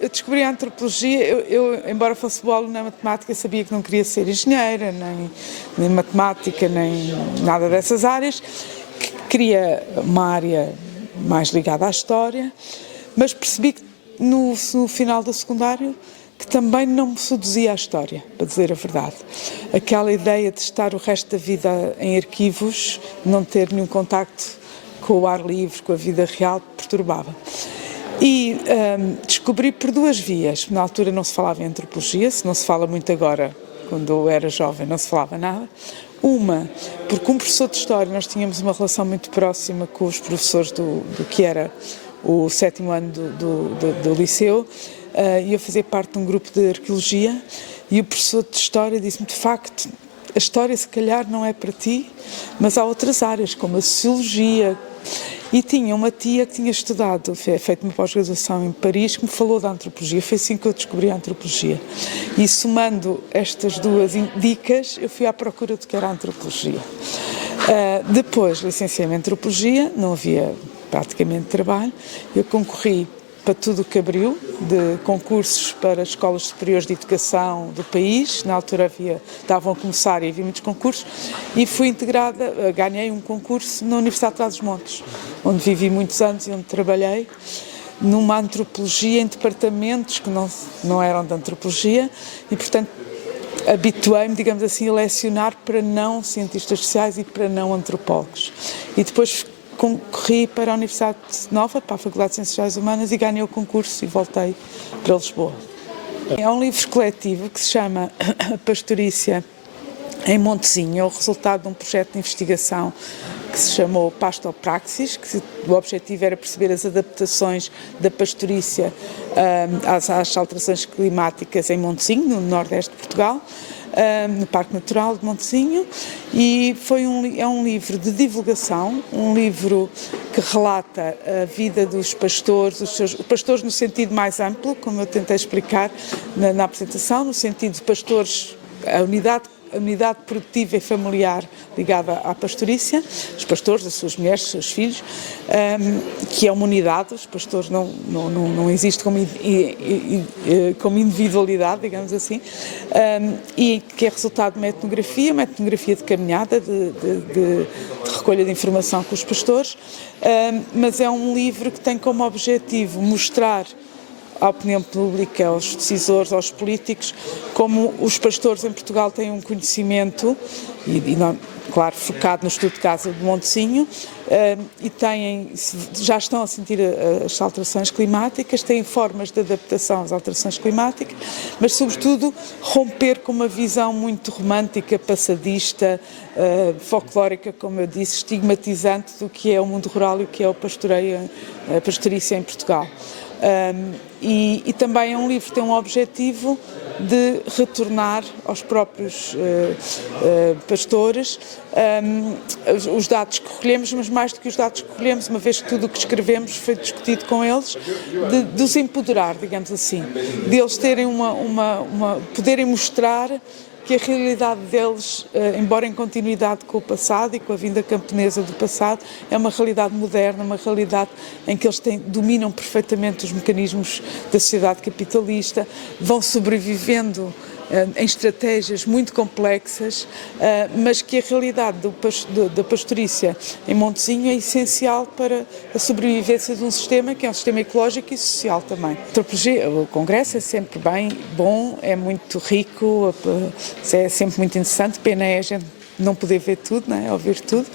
Eu descobri a antropologia, embora fosse boa aluna na matemática, sabia que não queria ser engenheira, nem matemática, nem nada dessas áreas, que queria uma área mais ligada à história, mas percebi que no final do secundário que também não me seduzia a história, para dizer a verdade. Aquela ideia de estar o resto da vida em arquivos, não ter nenhum contacto com o ar livre, com a vida real, perturbava. E descobri por duas vias. Na altura não se falava em antropologia, se não se fala muito agora, quando eu era jovem não se falava nada. Uma, porque um professor de História, nós tínhamos uma relação muito próxima com os professores do que era o 7º ano do liceu, e eu fazia parte de um grupo de Arqueologia, e o professor de História disse-me, de facto, a História se calhar não é para ti, mas há outras áreas, como a Sociologia. E tinha uma tia que tinha estudado, feito uma pós-graduação em Paris, que me falou da antropologia. Foi assim que eu descobri a antropologia. E somando estas duas dicas, eu fui à procura do que era a antropologia. Depois, licenciei-me em antropologia, não havia praticamente trabalho. Eu concorri para tudo o que abriu, de concursos para escolas superiores de educação do país. Na altura estavam a começar e havia muitos concursos, e fui integrada, ganhei um concurso na Universidade de Trás-os-Montes, onde vivi muitos anos e onde trabalhei, numa antropologia em departamentos que não eram de antropologia, e portanto habituei-me, digamos assim, a lecionar para não cientistas sociais e para não antropólogos. E depois concorri para a Universidade Nova, para a Faculdade de Ciências Sociais e Humanas, e ganhei o concurso e voltei para Lisboa. É um livro coletivo que se chama A Pastorícia em Montezinho, é o resultado de um projeto de investigação que se chamou Pastopraxis, que o objetivo era perceber as adaptações da pastorícia às alterações climáticas em Montezinho, no nordeste de Portugal, no Parque Natural de Montezinho, e é um livro de divulgação, um livro que relata a vida dos pastores, os pastores no sentido mais amplo, como eu tentei explicar na apresentação, no sentido de pastores, a unidade produtiva e familiar ligada à pastorícia, os pastores, as suas mulheres, os seus filhos, que é uma unidade. Os pastores não existem como individualidade, digamos assim, e que é resultado de uma etnografia de caminhada, de recolha de informação com os pastores, mas é um livro que tem como objetivo mostrar à opinião pública, aos decisores, aos políticos, como os pastores em Portugal têm um conhecimento, claro, focado no estudo de caso de Montezinho, e já estão a sentir as alterações climáticas, têm formas de adaptação às alterações climáticas, mas sobretudo romper com uma visão muito romântica, passadista, folclórica, como eu disse, estigmatizante do que é o mundo rural e o que é a pastorícia em Portugal. E também é um livro que tem um objetivo de retornar aos próprios pastores os dados que recolhemos, mas mais do que os dados que recolhemos, uma vez que tudo o que escrevemos foi discutido com eles, de os empoderar, digamos assim, de eles terem poderem mostrar que a realidade deles, embora em continuidade com o passado e com a vinda camponesa do passado, é uma realidade moderna, uma realidade em que eles dominam perfeitamente os mecanismos da sociedade capitalista, vão sobrevivendo em estratégias muito complexas, mas que a realidade da pastorícia em Montezinho é essencial para a sobrevivência de um sistema que é um sistema ecológico e social também. A antropologia, o congresso é sempre bem bom, é muito rico, é sempre muito interessante, pena é a gente não poder ver tudo, não é? Ouvir tudo,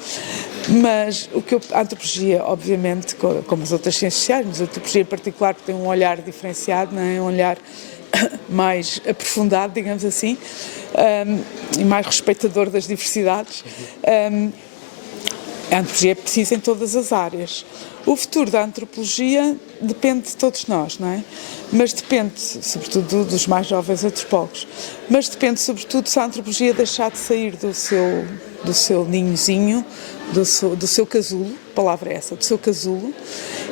mas a antropologia, obviamente, como as outras ciências sociais, mas a antropologia em particular tem um olhar diferenciado, não é? Um olhar mais aprofundado, digamos assim, e mais respeitador das diversidades. A antropologia é precisa em todas as áreas. O futuro da antropologia depende de todos nós, não é? Mas depende, sobretudo, dos mais jovens antropólogos. Mas depende, sobretudo, se a antropologia deixar de sair do seu ninhozinho, do seu casulo, a palavra é essa, do seu casulo,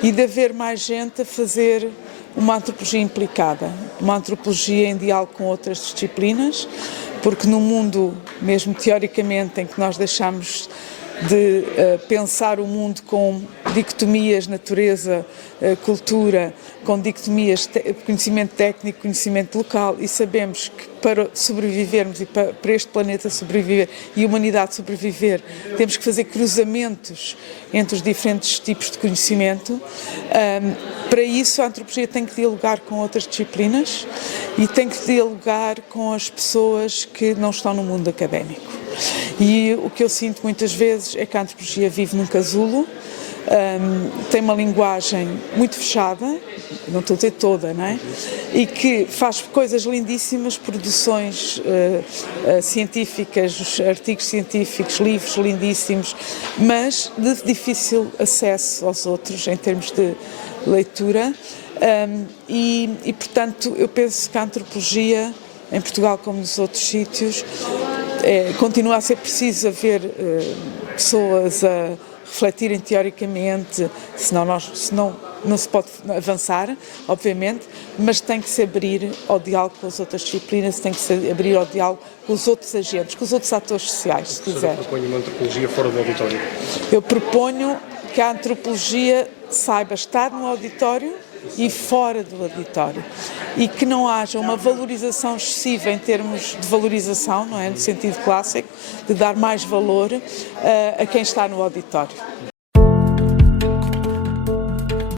e de haver mais gente a fazer uma antropologia implicada, uma antropologia em diálogo com outras disciplinas, porque no mundo, mesmo teoricamente, em que nós deixamos de pensar o mundo com dicotomias natureza, cultura, com dicotomias conhecimento técnico, conhecimento local, e sabemos que para sobrevivermos e para este planeta sobreviver e a humanidade sobreviver, temos que fazer cruzamentos entre os diferentes tipos de conhecimento. Para isso, a antropologia tem que dialogar com outras disciplinas e tem que dialogar com as pessoas que não estão no mundo académico. E o que eu sinto muitas vezes é que a antropologia vive num casulo, tem uma linguagem muito fechada, não estou a dizer toda, não é? E que faz coisas lindíssimas, produções científicas, artigos científicos, livros lindíssimos, mas de difícil acesso aos outros em termos de leitura. Portanto, eu penso que a antropologia, em Portugal como nos outros sítios, continua a ser preciso haver pessoas a refletirem teoricamente, senão não se pode avançar, obviamente, mas tem que se abrir ao diálogo com as outras disciplinas, tem que se abrir ao diálogo com os outros agentes, com os outros atores sociais, se quiser. Você propõe uma antropologia fora do auditório? Eu proponho que a antropologia saiba estar no auditório e fora do auditório, e que não haja uma valorização excessiva em termos de valorização, não é, no sentido clássico, de dar mais valor a quem está no auditório.